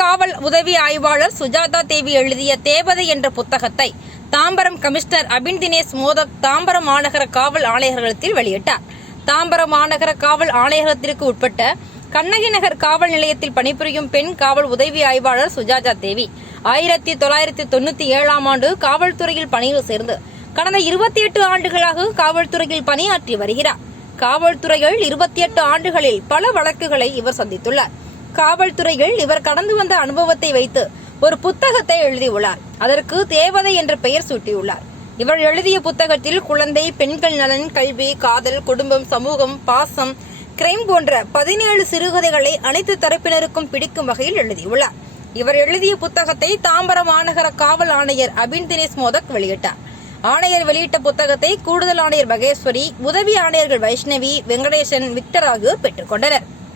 காவல் உதவி ஆய்வாளர் சுஜாதா தேவி எழுதிய தேவதை என்ற புத்தகத்தை தாம்பரம் கமிஷனர் அபின் தினேஷ் மோதக் தாம்பரம் மாநகர காவல் ஆணையரகத்தில் வெளியிட்டார். தாம்பரம் மாநகர காவல் ஆணையரகத்திற்கு உட்பட்ட கண்ணகி நகர் காவல் நிலையத்தில் பணிபுரியும் பெண் காவல் உதவி ஆய்வாளர் சுஜாதா தேவி ஆயிரத்தி தொள்ளாயிரத்தி தொண்ணூத்தி ஏழாம் ஆண்டு காவல்துறையில் பணியில் சேர்ந்து கடந்த இருபத்தி எட்டு ஆண்டுகளாக காவல்துறையில் பணியாற்றி வருகிறார். காவல்துறையில் இருபத்தி எட்டு ஆண்டுகளில் பல வழக்குகளை இவர் சந்தித்துள்ளார். காவல்துறையில் இவர் கடந்து வந்த அனுபவத்தை வைத்து ஒரு புத்தகத்தை எழுதியுள்ளார். அதற்கு தேவதை என்ற பெயர் சூட்டியுள்ளார். இவர் எழுதிய புத்தகத்தில் குழந்தை பெண்கள் நலன் கல்வி காதல் குடும்பம் சமூகம் பாசம் கிரைம் போன்ற பதினேழு சிறுகதைகளை அனைத்து தரப்பினருக்கும் பிடிக்கும் வகையில் எழுதியுள்ளார். இவர் எழுதிய புத்தகத்தை தாம்பரம் மாநகர காவல் ஆணையர் அபின் தினேஷ் மோதக் வெளியிட்டார். ஆணையர் வெளியிட்ட புத்தகத்தை கூடுதல் ஆணையர் மகேஸ்வரி உதவி ஆணையர்கள் வைஷ்ணவி வெங்கடேசன் விக்டர் ஆகியோர் பெற்றுக்கொண்டனர்